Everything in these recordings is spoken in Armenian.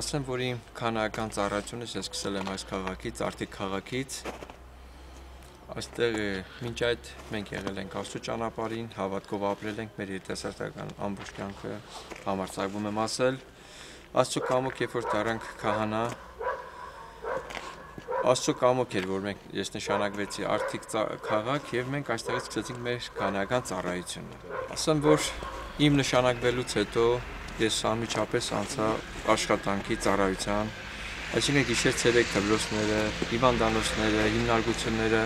Ասեմ, որ իմ քանական ծառայությունս ես սկսել եմ այս քաղաքից, Արտիկ քաղաքից։ Այստեղ մինչ այդ մենք եղել ենք Աստծո ճանապարհին, հավատքով ապրել ենք մեր երիտասարդական ամբողջ կյանքը, համարձակվում եմ ասել։ Աստծո կամոք, երբ որ դառանք քահանա, Աստծո կամոք էր, որ ես նշանակվեցի Արտիկ քաղաք եւ մենք այստեղից սկսեցինք մեր քահանական ծառայությունը։ Ասեմ, որ իմ նշանակվելուց հետո ես անմիջապես անցա աշխատանքի ծառայության, այսինքն գիշեր ցերեկ դպրոցները, հիվանդանոցները, հիմնարկությունները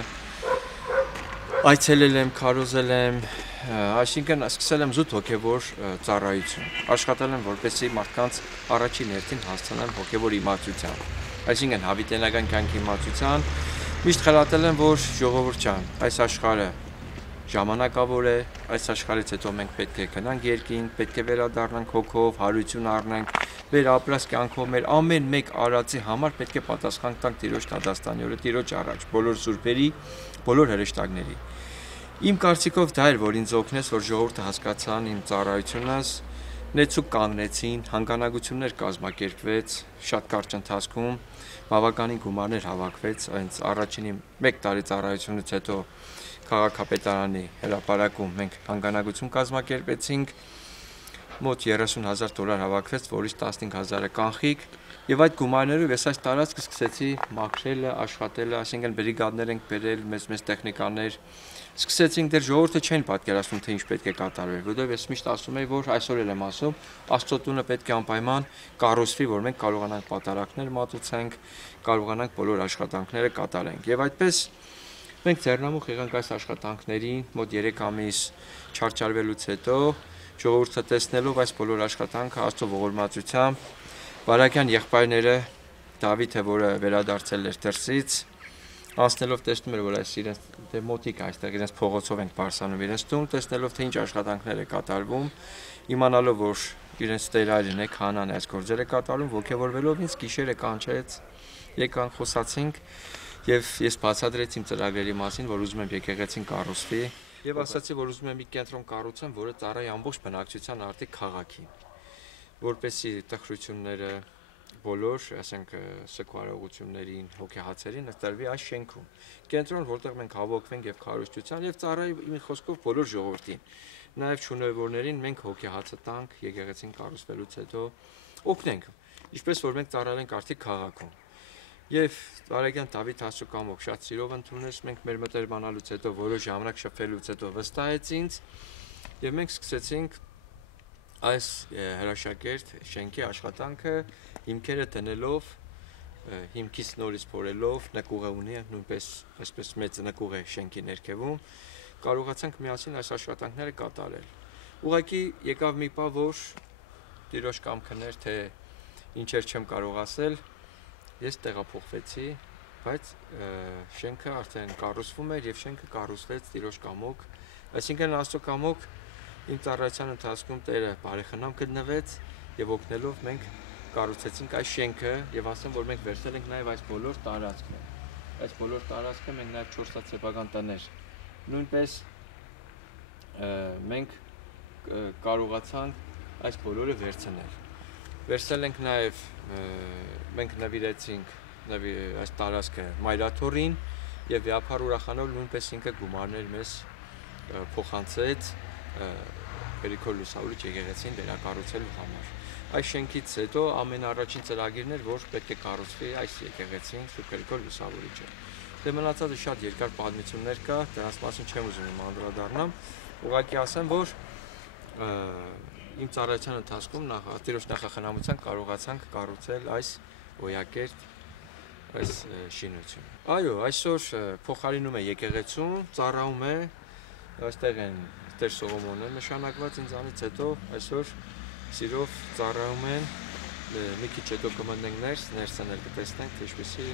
այցելել եմ, քարոզել եմ, այսինքն սկսել եմ զուտ հոգևոր ծառայություն, աշխատել եմ որպեսզի մարդկանց առաջին հերթին հասցնեմ հոգևոր իմացության, այսինքն հավիտենական կյանքի իմացության, միշտ խրատել եմ, որ ժողովուրդ ջան, այս աշխարհը ժամանակավոր է, այս աշխարհից հետո մենք պետք է գնանք երկինք, պետք է վերադառնանք հոգով, հարություն առնենք, մեր ապրած կյանքով, մեր ամեն մեկ արածի համար պետք է պատասխան տանք Տիրոջ դատաստանի օրը, Տիրոջ առաջ, բոլոր սուրբերի, բոլոր հրեշտակների։ Իմ կարծիքով դա էր, որ ինձ օգնեց, որ ժողովուրդը հասկացան իմ ծառայությունս, նեցուկ կանգնեցին, հանգանակություններ կազմակերպվեց, շատ կարճ ընթացքում, բավականին գումարներ հավաքվեց, այնց առաջին 1 տարի ծառայությունից հետո քաղաքապետարանի հրապարակում մենք հանգանակություն կազմակերպեցինք, մոտ $30,000 հավաքվեց, որից 15,000-ը կանխիկ, եւ այդ գումարներով ես այս տարածքը սկսեցի մաքրելը, աշխատելը, այսինքն բրիգադներ ենք բերել, մեծ տեխնիկաներ, սկսեցինք դեռ ժողովուրդը չեն պատկերացնում, թե ինչ պետք է կատարվեր, որովհետեւ ես միշտ ասում եի, որ այսօր էլ եմ ասում, Աստծո տունը պետք է անպայման կառուցվի, որ մենք կարողանանք պատարակներ մատուցենք, կարողանանք բոլոր աշխատանքները կատարենք։ Եվ այդպես մենք ձեռնամուխ եղանք այս աշխատանքներին, մոտ 3 ամիս չարչարվելուց հետո, ժողովուրդը տեսնելով այս բոլոր աշխատանքը Աստծո ողորմածությամբ, Վարագյան եղբայրները, Դավիթը, որը վերադարձել էր դրսից, անցնելով տեսնում էր, որ այս իրենց մոտիկ այստեղ իրենց փողոցով ենք բարսանում իրենց տուն, տեսնելով թե ինչ աշխատանքներ է կատարվում, իմանալով, որ իրենց տերայրն է, քահանան այս գործերը կատարում, ոգևորվելով ինձ գիշերը կանչեց, եկանք խոսացինք, եւ ես բացատրեցի իմ ծրագրերի մասին, որ ուզում եմ եկեղեցին կառուցվի, եւ ասացի, որ ուզում եմ մի կենտրոն կառուցեմ, որը ծառայի ամբողջ բնակչության Արտիկ քաղաքին, որպեսզի տխրությունները բոլոր, ասենք, սգվարողություններին, հոգեհացերին տրվի այս շենքում։ Կենտրոն, որտեղ մենք հավաքվենք եւ քարոզչության եւ ծառայի իմ խոսքով բոլոր ժողովրդին, նաեւ չունևորներին մենք հոգեհացը տանք եկեղեցին կառուցվելուց հետո օգնենք, ինչպես որ մենք ծառայել ենք Արտիկ քաղաքում։ Եվ Վարագյան Դավիթ Աստծո կամոք շատ սիրով ընդունեց, մենք մեր մտերմանալուց հետո որոշ ժամանակ շփվելուց հետո վստահեց ինձ եւ մենք սկսեցինք այս հրաշագերտ շենքի աշխատանքը հիմքերը դնելով, հիմքից նորից փորելով, նկուղը ունի, նույնպես այսպես մեծ նկուղ է շենքի ներքևում, կարողացանք միասին այս աշխատանքները կատարել։ Ուղղակի եկավ մի պահ, որ Տիրոջ կամքն էր, թե ինչեր չեմ կարող ասել, ես տեղափոխվեցի, բայց շենքը արդեն կառուցվում էր եւ շենքը կառուցվեց Տիրոջ կամոք, այսինքն Աստծո կամոք իմ ծառայության ընթացքում Տերը բարեխնամ գտնվեց եւ օգնելով մենք կառուցեցինք այս շենքը եւ ասեմ, որ մենք վերցել ենք նաեւ այս բոլոր տարածքը։ Այս բոլոր տարածքը մենք նաեւ 4 հատ սեփական տներ։ Նույնպես մենք կարողացանք այս բոլորը վերցնել։ Վերցել ենք նաեւ մենք նվիրեցինք այս տարածքը Մայրաթորին եւ Վեապար ուրախանով նույնպես ինքը գումարներ մեզ փոխանցեց Գրիգոր Լուսավորիչ եկեղեցին վերակառուցելու համար։ Այս շենքից հետո ամենաառաջին ծրագիրն էր, որ պետք է կառուցվի այս եկեղեցին Սուրբ Գրիգոր Լուսավորիչը։ Դե մնացածը շատ երկար պատմություններ կա, դրանց մասին չեմ ուզում անդրադառնամ, ուղղակի ասեմ, որ իմ ծառայության ընթացքում Տիրոջ նախախնամությամբ կարողացանք կառուցել այս օյակերտ այս շինությունը։ Այո, այսօր փոխարինում է եկեղեցուն, ծառայում է, այստեղ են Տեր Սողոմոնը նշանակված ինձանից հետո այսօր սիրով ծառայում են, մի քիչ հետո կմտնենք ներսն էլ կտեսնենք, թե ինչպիսի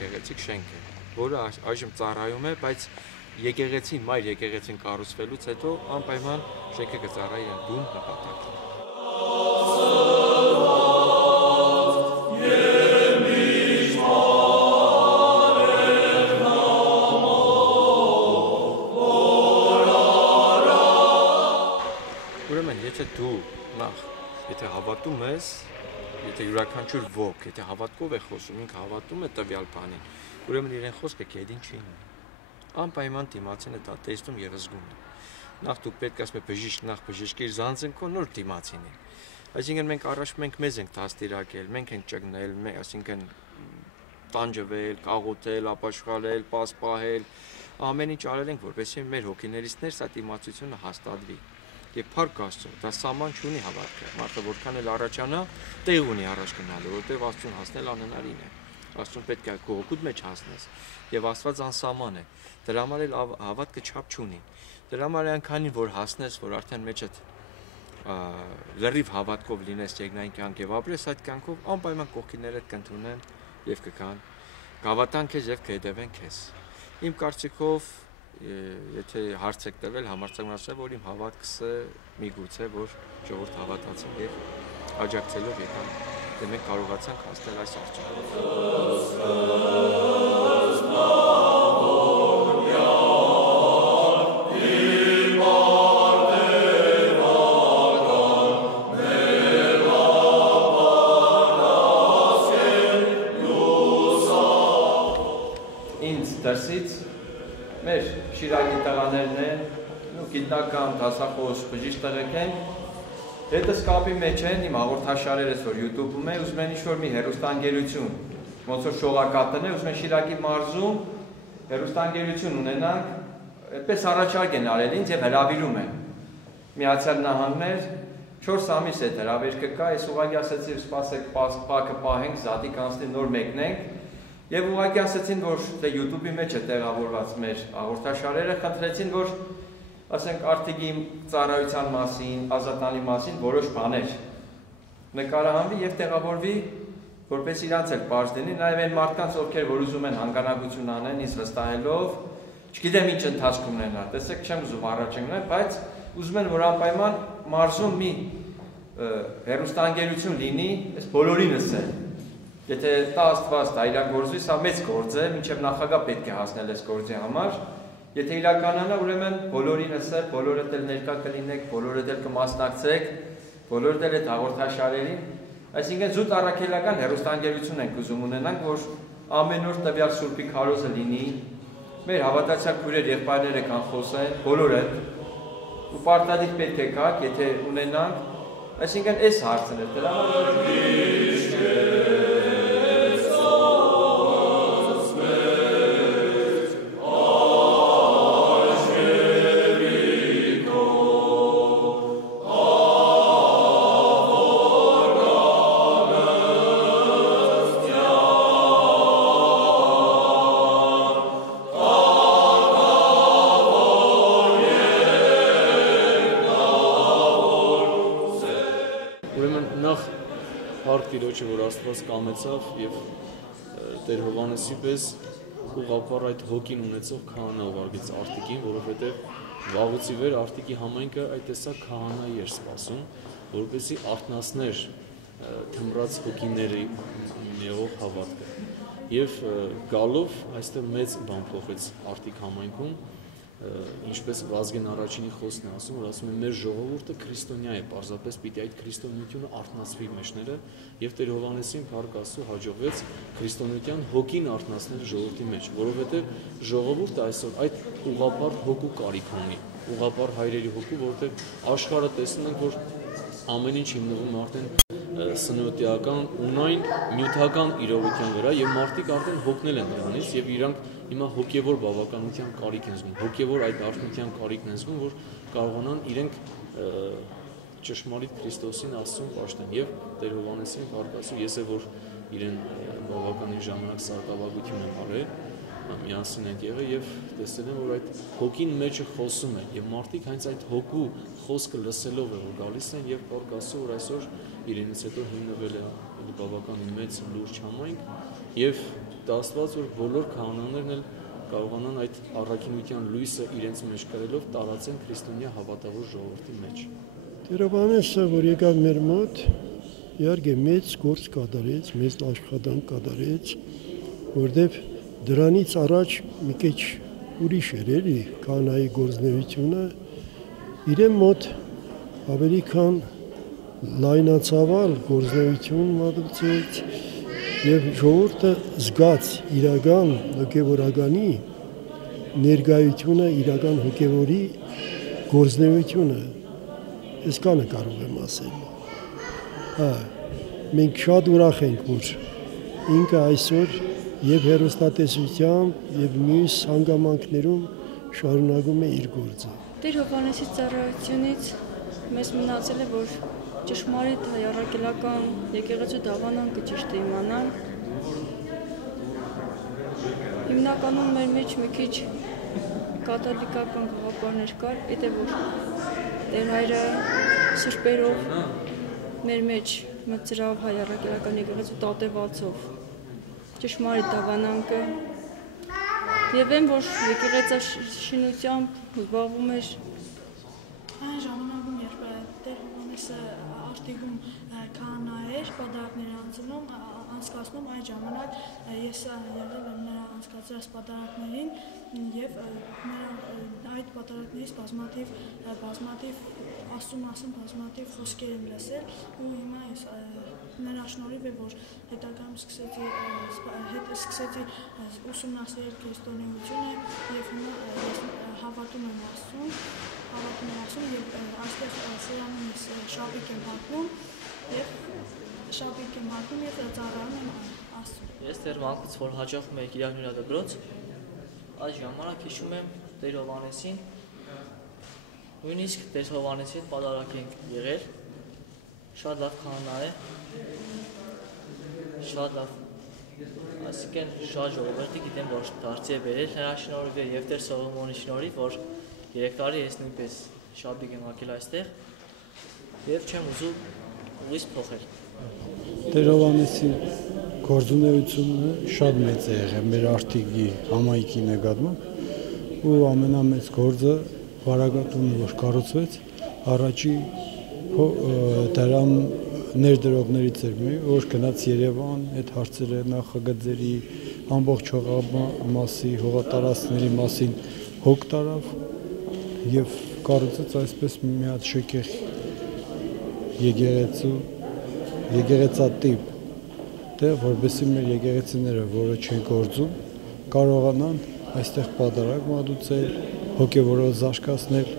գեղեցիկ շենք է, որը այժմ ծառայում է, բայց եկեղեցին, մայր եկեղեցին կառուցվելուց հետո անպայման շենքը կծառայի այն բուն նպատակին։ յուրաքանչյուր ոգ, եթե հավատքով է խոսում, ինքը հավատում է տվյալ բանին, ուրեմն իրեն խոսքը կեդին չի նի։ Անպայման դիմացինը դա տեսնում եւ զգում է։ Նախ դուք պետք է ասում եք բժիշկ, նախ բժիշկի զանձնքո նոր դիմացինի։ Այսինքն մենք առաջ մենք մեզ ենք դաստիարակել, մենք ենք ճգնել, այսինքն տանջվել, կաղոթել, ապաշխարել, պասպահել, ամեն ինչ արել ենք, որպեսզի մեր հոգիներից ներս այդ իմացությունը հաստատվի։ Եվ փառք Աստծո, դա սահման չունի հավատքը։ Մարդը որքան էլ առաջանա, տեղ ունի առաջ գնալու, որտեղ Աստծուն հասնել անհնարին է։ Աստծուն պետք է քո հոգուդ մեջ հասնես, եւ Աստված անսահման է։ Դրա համար էլ հավատքը չափ չունի։ Դրա համար այնքանին որ հասնես, որ արդեն մեջդ լրիվ հավատքով լինես երկնային կյանք եւ ապրես այդ կյանքով, անպայման կողքիներդ կընդունեն եւ կգան, կհավատան քեզ եւ կհետևեն քեզ։ Իմ կարծիքով, եթե հարց եք տվել, համարձակում ասեմ, որ իմ հավատքս է միգուցե, որ ժողովուրդ հավատացին եւ աջակցելով եկան, դե մենք կարողացանք հասնել այս արդյունքին։ Դրսից մեր շիրակի տղաներն են, գիտնական, դասախոս, բժիշկ տղեկ են, հետս կապի մեջ են, իմ հաղորդաշարերս, որ YouTube-ում է, ուզում են ինչ-որ մի հեռուստաընկերություն, ոնց որ շողակատն է, ուզում են Շիրակի մարզում հեռուստաընկերություն ունենանք, այդպես առաջարկ են արել ինձ և հրավիրում են։ Միացյալ Նահանգներ, 4 ամիս այդ հրավերքը կա, ես ուղղակի ասեցի, սպասեք, պակը պահենք, զատիկ անցնի նոր մեկնենք, եւ ուղղակի ասեցին, որ YouTube-ի մեջ է տեղավորված մեր հաղորդաշարերը, խնդրեցին, որ ասենք արդիկի ծառայության մասին, ազատալի մասին որոշ բաներ նկարահանվի եւ տեղավորվի, որպես իրանց էլ պարզ լինի, նաեւ այն մարդկանց, ովքեր որ ուզում են հանգանակություն անեն, ինձ վստահելով, չգիտեմ ինչ ընթացք ունենա, տեսեք, չեմ ուզում առաջ ընկնել, բայց ուզում են, որ անպայման մարզում մի հեռուստաընկերություն լինի, այս բոլորինս է։ Եթե դա Աստված դա իրագործվի, սա մեծ գործ է, մինչև նախագահ պետք է հասնել այս գործի համար։ Եթե իրականանա, ուրեմն բոլորինս է, բոլորդ էլ ներկա կլինեք, բոլորդ էլ կմասնակցեք, բոլորդ էլ այդ հաղորդաշարերին։ Այսինքն զուտ առաքելական հեռուստաընկերություն ենք ուզում ունենանք, որ ամեն օր տվյալ Սուրբի քարոզը լինի, մեր հավատացյալ քույրեր եղբայրները կան խոսեն, բոլորը ու պարտադիր պետք է գաք, եթե ունենանք, այսինքն այս հարցն է, դրա Տիրոջը, որ Աստված կամեցավ եւ Տեր Հովհաննեսի պես ուղղափառ այդ հոգին ունեցող քահանա ուղարկեց Արտիկին, որովհետեւ վաղուց ի վեր Արտիկի համայնքը այդ տեսակ քահանայի էր սպասում, որպեսզի արթնացներ թմրած հոգիների եղող հավատքը։ Եվ գալով այստեղ մեծ բան փոխեց Արտիկ համայնքում, ինչպես Վազգեն առաջինի խոսքն է ասում, որ ասում է մեր ժողովուրդը քրիստոնյա է, պարզապես պիտի այդ քրիստոնեությունը արթնացվի մեջները, եւ Տեր Հովհաննեսին փառք Աստծո հաջողվեց քրիստոնեության հոգին արթնացնել ժողովրդի մեջ, որովհետեւ ժողովուրդը այսօր այդ ուղղափառ հոգու կարիք ունի, ուղղափառ հայրերի հոգու, որտեղ աշխարհը տեսնում ենք, որ ամեն ինչ հիմնվում արդեն սնոտիական, ունայն նյութական իրողության վրա եւ մարդիկ արդեն հոգնել են դրանից եւ իրանք հիմա հոգեվոր բավականության կարիք են զգում, հոգեվոր այդ արթնության կարիքն են զգում, որ կարողանան իրենք ճշմարիտ Քրիստոսին Աստծուն պաշտեն եւ Տեր Հովհաննեսին փառքասու, ես է որ իրեն բավականին ժամանակ սարկավագություն եմ արել, միասին ենք եղել եւ տեսել եմ, որ այդ հոգին մեջը խոսում է եւ մարդիկ հենց այդ հոգու խոսքը լսելով է որ գալիս են եւ փառքասու, որ այսօր իրենից հետո հիմնվել է բավականին մեծ լուրջ համայնք եւ դա Աստված որ բոլոր քահանաներն էլ կարողանան այդ առաքինության լույսը իրենց մեջ կրելով տարածեն քրիստոնյա հավատավոր ժողովրդի մեջ։ Տեր Հովհաննեսը, որ եկավ մեր մոտ, իհարկե մեծ գործ կատարեց, մեծ աշխատանք կատարեց, որտեղ դրանից առաջ մի քիչ ուրիշ էր էլի քահանայի գործունեությունը, իրեն մոտ ավելի քան լայնացավալ գործունեություն մատուցեց եւ ժողովուրդը զգաց իրական հոգեվորականի ներկայությունը, իրական հոգեվորի գործունեությունը, այսքանը կարող եմ ասել։ Հա, մենք շատ ուրախ ենք, որ ինքը այսօր եւ հերոստատեսությամբ եւ մյուս հանգամանքներում շարունակում է իր գործը։ Տեր Հովհաննեսի ծառայությունից մեզ մնացել է, որ ճշմարիտ հայ-առաքելական եկեղեցու դավանանքը ճիշտ է իմանալ։ Հիմնականում մեր մեջ մի քիչ կաթոլիկական գաղափարներ կար, գիտե որ Տեր Հայրը սրբերով մեր մեջ մտցրավ հայ-առաքելական եկեղեցու տատևացով ճշմարիտ դավանանքը եւ այն որ եկեղեցաշինությամբ զբաղվում էր այն ժամանակում, երբ Տեր Հովհաննեսը արտիգում քահանա էր, պատարակներ անցկացնում, այդ ժամանակ ես եղել եմ նրա անցկացրած պատարակներին եւ այդ պատարակներից բազմաթիվ Աստծո մասին բազմաթիվ խոսքեր եմ լսել ու հիմա ես նրա շնորհիվ է որ հետագայում սկսեցի ուսումնասիրել քրիստոնեությունը եւ հիմա հավատում եմ Աստծուն եւ այստեղ սերանում ես շաբաթ եմ հագնում եւ ծառայում եմ Աստծուն։ Ես դեռ մանկուց որ հաճախում եի Կիրակնյա դպրոց, այդ ժամանակ հիշում եմ Տեր Հովհաննեսին, նույնիսկ Տեր Հովհաննեսին պատարակ ենք եղել, շատ լավ քահանա է, շատ լավ, այսինքն շատ ժողովրդի գիտեմ որ դարձի է բերել նրա շնորհիվ եւ Տեր Սողոմոնի շնորհիվ որ 3 տարի ես նույնպես շաբաթ եմ եկել այստեղ եւ չեմ ուզում ուրիշ փոխել։ Տեր Հովհաննեսի գործունեությունը շատ մեծ է եղել մեր արտիգի համայնքի նկատմամբ ու ամենամեծ գործը վարագատունը որ կառուցվեց առաջի դրամ ներդրողներից էր մի որ գնաց Երևան այդ հարցերը նախագծերի ամբողջ հողամասի հողատարածքների մասին հոգ տարավ եւ կառուցեց այսպես մի հատ շքեղ եկեղեցատիպ դե որովհետեւ մեր եկեղեցիները որը չեն գործում կարողանան այստեղ պատարակ մատուցել հոգեվորով զարգացնել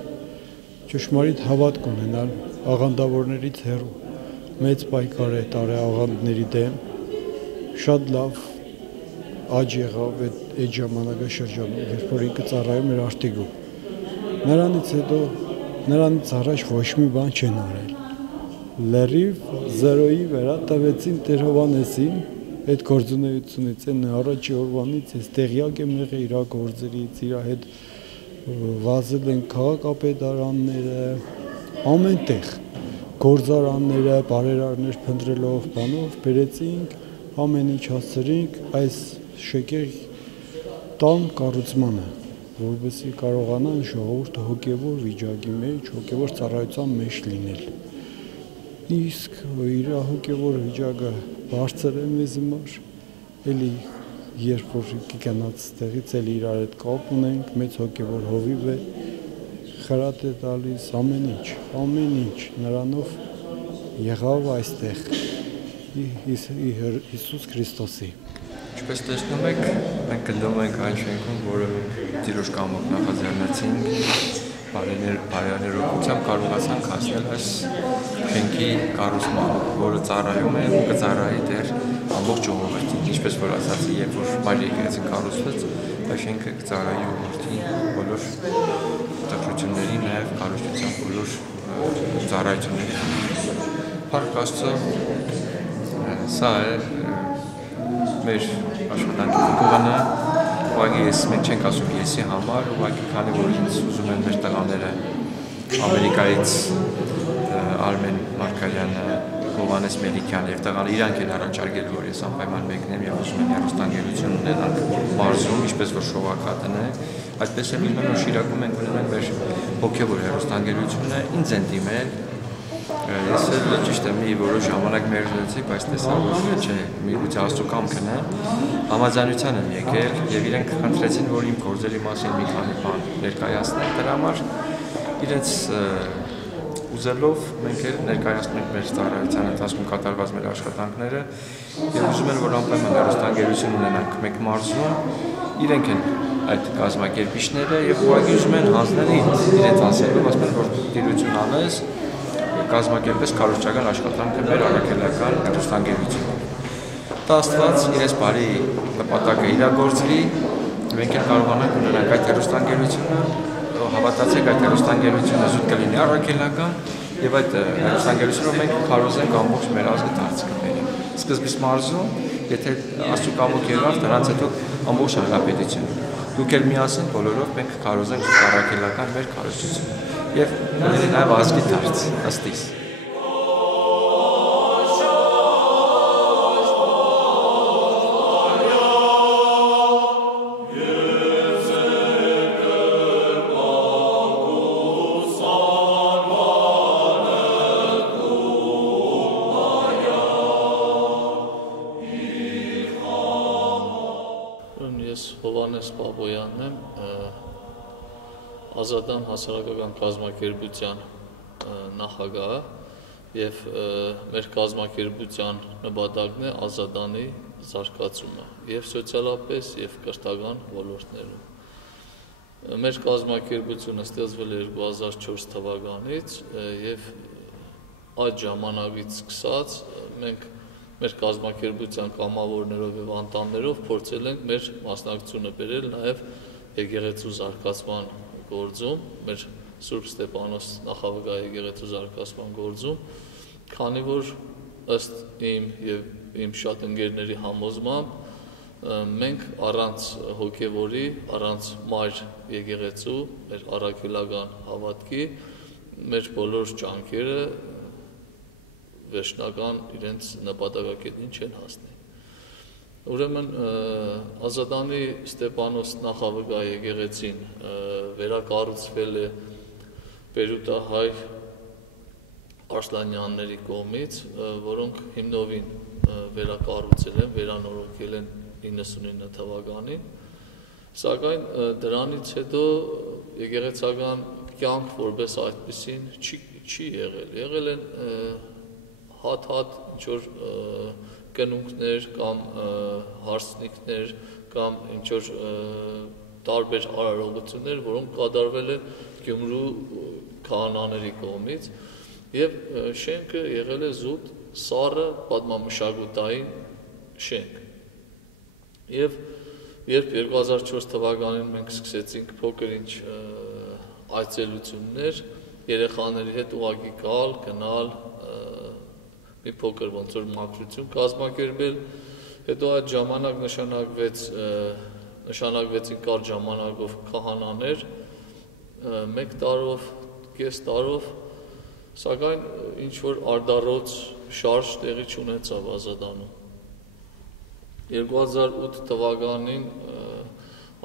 ճշմարիտ հավատք ունենալ աղանդավորներից հեռու մեծ պայքար է տարել աղանդների դեմ շատ լավ աճ եղավ այդ ժամանակաշրջանում երբ որ ինքը ծառայում էր արտիգում նրանից հետո նրանից առաջ ոչ մի բան չեն արել լրիվ զերոյի վրա տվեցին Տեր Հովհաննեսին այդ գործունեությունից այն առաջի օրվանից ես տեղյակ եմ եղել իր գործերից իր հետ վազել են քաղաքապետարանները ամեն տեղ գործարանները բարերարներ փնտրելով բանով բերեցինք ամեն ինչ հասցրինք այս շքեղ տան կառուցմանը որովհետեւ կարողանան ժողովուրդը հոգեվոր վիճակի մեջ հոգեվոր ծառայության մեջ լինել իսկ իր հոգեվոր վիճակը բարձր է մեզ համար էլի երբ որ կգնաց տեղից էլ իրար հետ կապ ունենք մեծ հոգեվոր հովիվ է խրատ է տալիս ամեն ինչ նրանով եղավ այստեղ Հիսուս Քրիստոսի Ինչպես տեսնում եք, մենք գտնվում ենք այն շենքում, որը Տիրոջ կամոք նախաձեռնեցինք բարերարությամբ կարողացանք հասնել այս շենքի կառուցմանը, որը ծառայում է ու կծառայի դեռ ամբողջ ժողովրդին, ինչպես որ ասացի, երբ որ Մայր եկեղեցին կառուցվեց, այս շենքը կծառայի ժողովրդի բոլոր տխրությունների, նաև կառուցության բոլոր ծառայությունների։ Փառք Աստծո, սա է մեր աշխատանքի փոխանը ուղղակի մենք չենք ասում եսի համար, ուղղակի քանի որ ինձ ուզում են մեր տղաները Ամերիկայից Արմեն Մարկարյանը, Հովհաննես Մելիքյանը եւ տղաները իրանք են առաջարկել, որ ես անպայման մեկնեմ եւ ուզում են հեռուստաընկերություն ունենալ մարզում, ինչպես որ Շովակատն է, այդպես էլ ինքնուրույն որ Շիրակում ենք ունենում մեր հոգեվոր հեռուստաընկերությունը, ինձ են դիմել Ես էլ ճիշտ է մի որոշ ժամանակ մերժեցի, բայց տեսա որ չէ, միգուցե Աստծո կամքն է, համաձայնության եմ եկել եւ իրենք խնդրեցին, որ իմ գործերի մասին մի քանի բան ներկայացնեմ, դրա համար իրենց ուզելով մենք էլ ներկայացնում ենք մեր ծառայության ընթացքում կատարված մեր աշխատանքները եւ ուզում են որ անպայման հեռուստաընկերություն ունենանք մեկ մարզում իրենք են այդ կազմակերպիչները եւ ուղղակի ուզում են հանձնել իրենց ասելով ասում են որ դիրություն անես կազմակերպես քարոզչական աշխատանքը մեր առաքելական հեռուստաընկերությունով դա աստված իրենց բարի նպատակը իրագործվի մենք էլ կարողանանք ունենանք այդ հեռուստաընկերությունը հավատացեք այդ հեռուստաընկերությունը զուտ կլինի առաքելական եւ այդ հեռուստաընկերությունով մենք քարոզենք ամբողջ մեր ազգը դարձ կբերենք սկզբից մարզում եթե աստծո կամոք եղավ դրանից հետո ամբողջ հանրապետությունը դուք էլ միասին բոլորով մենք քարոզենք առաքելական մեր քարոզությունը եւ կլինի նաեւ ազգի դարձ ըստ իս Հովհաննես Պապոյանն եմ, Ազատան հասարակական կազմակերպության նախագահը եւ մեր կազմակերպության նպատակն է Ազատանի զարգացումը եւ սոցիալապես եւ կրթական ոլորտներում։ Մեր կազմակերպությունը ստեղծվել է 2004 թվականից եւ այդ ժամանակից սկսած մենք մեր կազմակերպության կամավորներով եւ անդամներով փորձել ենք մեր մասնակցությունը բերել նաեւ եկեղեցու զարգացման գործում, մեր Սուրբ Ստեփանոս նախավգահ եկեղեցու զարգացման գործում, քանի որ ըստ իմ եւ իմ շատ ընկերների համոզմամբ մենք առանց հոգեվորի, առանց մայր եկեղեցու, մեր առաքելական հավատքի, մեր բոլոր ջանքերը վերջնական իրենց նպատակակետին չեն հասնի։ Ուրեմն Ազատանի Ստեփանոս նախավգահ եկեղեցին վերակառուցվել է Պերուտահայ Արսլանյանների կողմից, որոնք հիմնովին վերակառուցել են, վերանորոգել են 99 թվականին, սակայն դրանից հետո եկեղեցական կյանք որպես այդպեսին չի եղել են հատ ինչ-որ կնունքներ կամ հարցնիքներ կամ ինչ-որ տարբեր արարողություններ, որոնք կատարվել է Գյումրու քահանաների կողմից եւ շենքը եղել է զուտ սառը պատմամշակութային շենք։ Եվ երբ 2004 թվականին մենք սկսեցինք փոքր-ինչ այցելություններ, երեխաների հետ ուղղակի գնալ մի փոքր ոնց որ մաքրություն կազմակերպել, հետո այդ ժամանակ նշանակվեցին կարճ ժամանակով քահանաներ, 1 տարով, կես տարով, սակայն ինչ որ արդարոց շարժ տեղի չունեցավ Ազատանում։ 2008 թվականին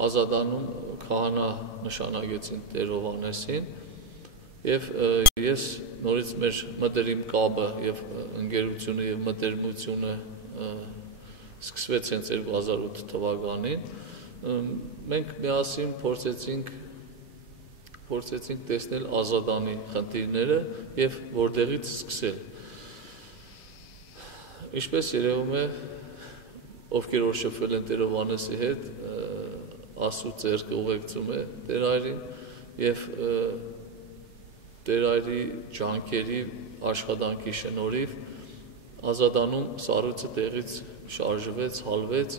Ազատանում քահանա նշանակեցին Տեր Հովհաննեսին եւ ես նորից մեր մտերիմ կապը եւ ընկերությունը եւ մտերմությունը սկսվեց հենց 2008 թվականին մենք միասին փորձեցինք տեսնել Ազատանի խնդիրները եւ որտեղից սկսել ինչպես երևում է ովքեր որ շփվել են Տեր Հովհաննեսի հետ Աստծո ձեռքը ուղեկցում է Տեր Հայրին եւ Տեր Հայրի ջանքերի աշխատանքի շնորհիվ Ազատանում սառույցը տեղից շարժվեց, հալվեց